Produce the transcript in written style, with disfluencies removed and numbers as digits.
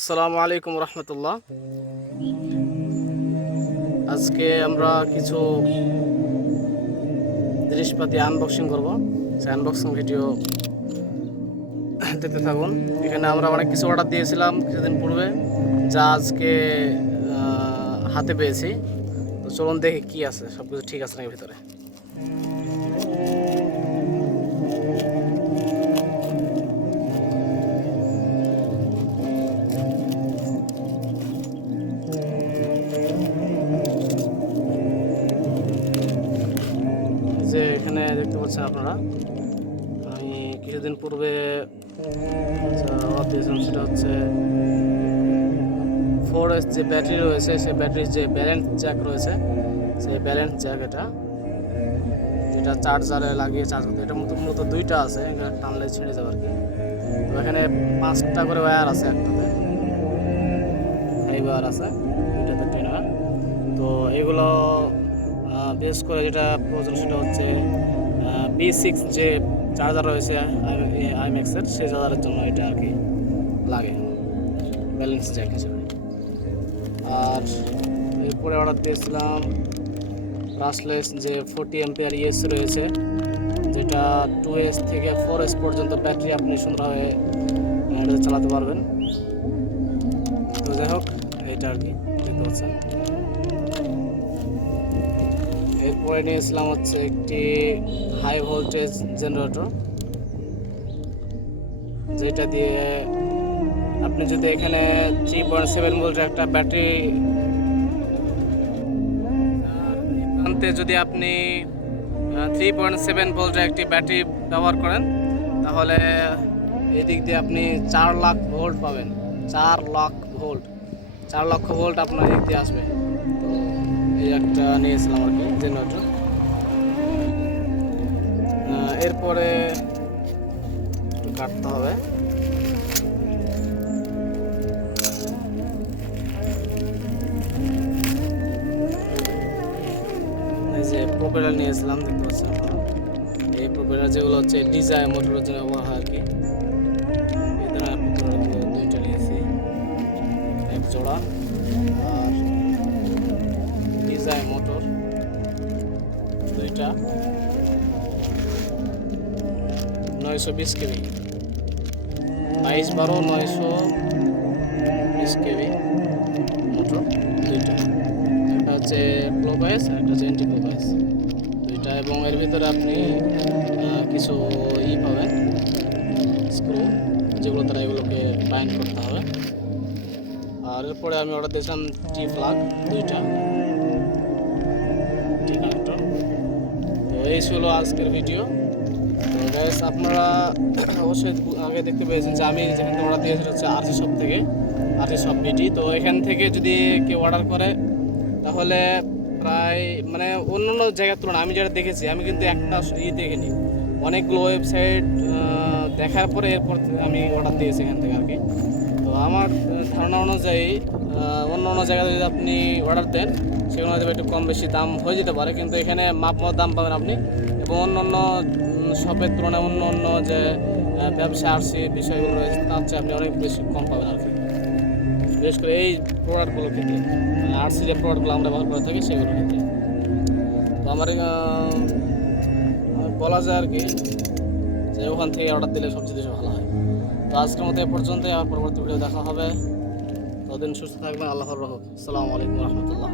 আসসালামু আলাইকুম রহমতুল্লাহ। আজকে আমরা কিছু জিনিসপাতি আনবক্সিং করব। সেই আনবক্সিং ভিডিও দেখতে থাকুন। এখানে আমরা অনেক কিছু অর্ডার দিয়েছিলাম কিছুদিন পূর্বে, যা আজকে হাতে পেয়েছি। তো চলুন দেখি কি আছে, সব কিছু ঠিক আছে নাকি ভিতরে। যে এখানে দেখতে পাচ্ছেন আপনারা, আমি কিছুদিন পূর্বে অর্ডার দিয়েছিলাম, সেটা হচ্ছে 4S যে ব্যাটারি রয়েছে, সেই ব্যাটারির যে ব্যালেন্স জ্যাক রয়েছে, সেই ব্যালেন্স জ্যাক যেটা চার্জারে লাগিয়ে চার্জ করতে, এটা মূলত দুইটা আছে, এখানে টানলে ছিঁড়ে যাবে আর কি। তো এখানে 5টা করে ওয়্যার আছে, একটাতে 5 ওয়্যার আছে, দুইটাতে 10 ওয়্যার। তো এগুলো বেস করে যেটা প্রয়োজন সেটা হচ্ছে B6 যে চার্জার রয়েছে আইম্যাক্সের, সেই চার্জারের জন্য এটা আর কি লাগে ব্যালেন্স জ্যাক হিসেবে। আর এরপরে অর্ডার দিয়েছিলাম ব্রাশলেস যে 40 অ্যাম্পিয়ার ইএস রয়েছে, যেটা 2S থেকে 4S পর্যন্ত ব্যাটারি আপনি সুন্দরভাবে এটাতে চালাতে পারবেন। তো যাই হোক, এইটা আর কি দেখতে পাচ্ছেন। এরপরে নিয়েছিলাম হচ্ছে একটি হাই ভোল্টেজ জেনারেটর, যেটা দিয়ে আপনি যদি এখানে 3.7 ভোল্টের একটা ব্যাটারি প্রান্তে যদি আপনি 3.7 ভোল্টের একটি ব্যাটারি ব্যবহার করেন, তাহলে এদিক দিয়ে আপনি 4 লাখ ভোল্ট পাবেন। 4 লক্ষ ভোল্ট আপনার এদিক দিয়ে আসবে। তো এই একটা নিয়েছিলাম আর কি জেনারেটর। এরপরে একটু কাটতে হবে। এই যে প্রোপেলার নিয়েছিলাম, দেখতে পাচ্ছেন আপনারা। এই প্রোপেলার যেগুলো হচ্ছে ডিজায়ার মোটরের জন্য ব্যবহার হয় আর কি। এই ধরনের প্রোপেলার দুইটা নিয়েছি, এক জোড়া। আর ডিজায়ার মোটর দুইটা, 920 কেবি, 22-12 920 কেবি মোটর দুইটা। একটা হচ্ছে ক্লোকওয়াইজ, একটা হচ্ছে অ্যান্টি ক্লোকওয়াইজ, দুইটা। এবং এর ভিতরে আপনি কিছু পাবেন, স্ক্রু, যেগুলো দ্বারা এগুলোকে বাইন্ড করতে হবে। আর এরপরে আমি অর্ডার দিয়েছিলাম টি প্লাগ দুইটা, টি কানেক্টর। তো এই ছিল আজকের ভিডিও। তো গাইস, আপনারা অবশ্যই আগে দেখতে পেয়েছেন যে আমি যেখান থেকে অর্ডার দিয়েছি হচ্ছে আরসি শপ থেকে, আরসি শপ বিটি। তো এখান থেকে যদি কেউ অর্ডার করে, তাহলে প্রায় মানে অন্য অন্য জায়গার তুলনায় আমি যেটা দেখেছি, আমি কিন্তু একটা দেখিনি, অনেকগুলো ওয়েবসাইট দেখার পরে এরপর আমি অর্ডার দিয়েছি এখান থেকে আর কি। তো আমার ধারণা অনুযায়ী অন্য অন্য জায়গায় যদি আপনি অর্ডার দেন, সেগুলো হয়তো একটু কম বেশি দাম হয়ে যেতে পারে, কিন্তু এখানে মাপমত দাম পাবেন আপনি। এবং অন্য অন্য শপের তুলনায় অন্য অন্য যে ব্যবসা আরসি বিষয়গুলো রয়েছে, তার চেয়ে আপনি অনেক বেশি কম পাবেন আর কি, বিশেষ করে এই প্রোডাক্টগুলোর ক্ষেত্রে, আরসি যে প্রোডাক্টগুলো আমরা ব্যবহার করে থাকি সেগুলোর ক্ষেত্রে। তো আমার বলা যায় আর কি যে ওখান থেকে অর্ডার দিলে সবচেয়ে বেশি ভালো হয়। তো আজকের মতো এ পর্যন্তই, আমার পরবর্তী ভিডিও দেখা হবে। ততদিন সুস্থ থাকবেন, আল্লাহর রহমত। আসসালামু আলাইকুম রহমতুল্লাহ।